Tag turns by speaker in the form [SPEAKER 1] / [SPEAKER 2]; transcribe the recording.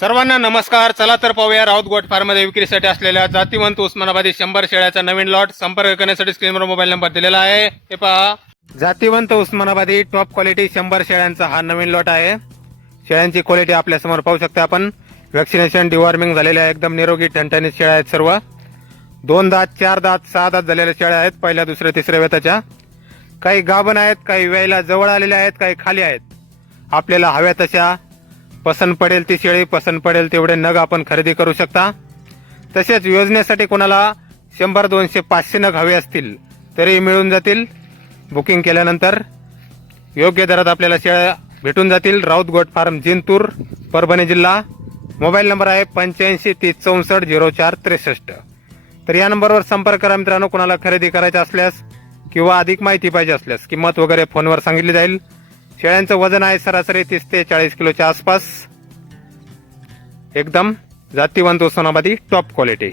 [SPEAKER 1] सर्वांना नमस्कार. चला तर पाहूया राऊत गोट फार्ममध्ये विक्रीसाठी असलेल्या जातीवंत उस्मानाबादी शंभर शेळ्याचा नवीन लॉट संपर्क करण्यासाठी स्क्रीनवर मोबाईल नंबर दिलेला आहे. हे पहा. जातीवंत उस्मानाबादी टॉप क्वालिटी शंभर शेळ्यांचा हा नवीन लॉट आहे. शेळ्यांची क्वालिटी आपल्यासमोर पाहू शकता आपण. व्हॅक्सिनेशन डिवॉर्मिंग झालेले आहे, एकदम निरोगी ठणठणीत शेळ्या आहेत सर्व. दोन दात चार दात सहा दात झालेल्या शेळ्या आहेत. पहिल्या दुसऱ्या तिसऱ्या वेताच्या काही गाभण आहेत काही वेळेला जवळ आलेल्या आहेत काही खाली आहेत. आपल्याला हव्या तशा पसंत पडेल ती शेळी पसंत पडेल तेवढे नग आपण खरेदी करू शकता. तसेच योजनेसाठी कोणाला शंभर दोनशे पाचशे नग हवे असतील तरी मिळून जातील. बुकिंग केल्यानंतर योग्य दरात आपल्याला शेळ्या भेटून जातील. राऊत गोट फार्म जिंतूर परभणी जिल्हा. मोबाईल नंबर आहे पंच्याऐंशी तीस चौसष्ट झिरो चार त्रेसष्ट. तर या नंबरवर संपर्क करा मित्रांनो कोणाला खरेदी करायचा असल्यास किंवा अधिक माहिती पाहिजे असल्यास किंमत वगैरे फोनवर सांगितली जाईल. शेळ्यांचं वजन आहे सरासरी तीस ते चाळीस किलोच्या आसपास. एकदम जातीवंत उस्मानाबादी टॉप क्वालिटी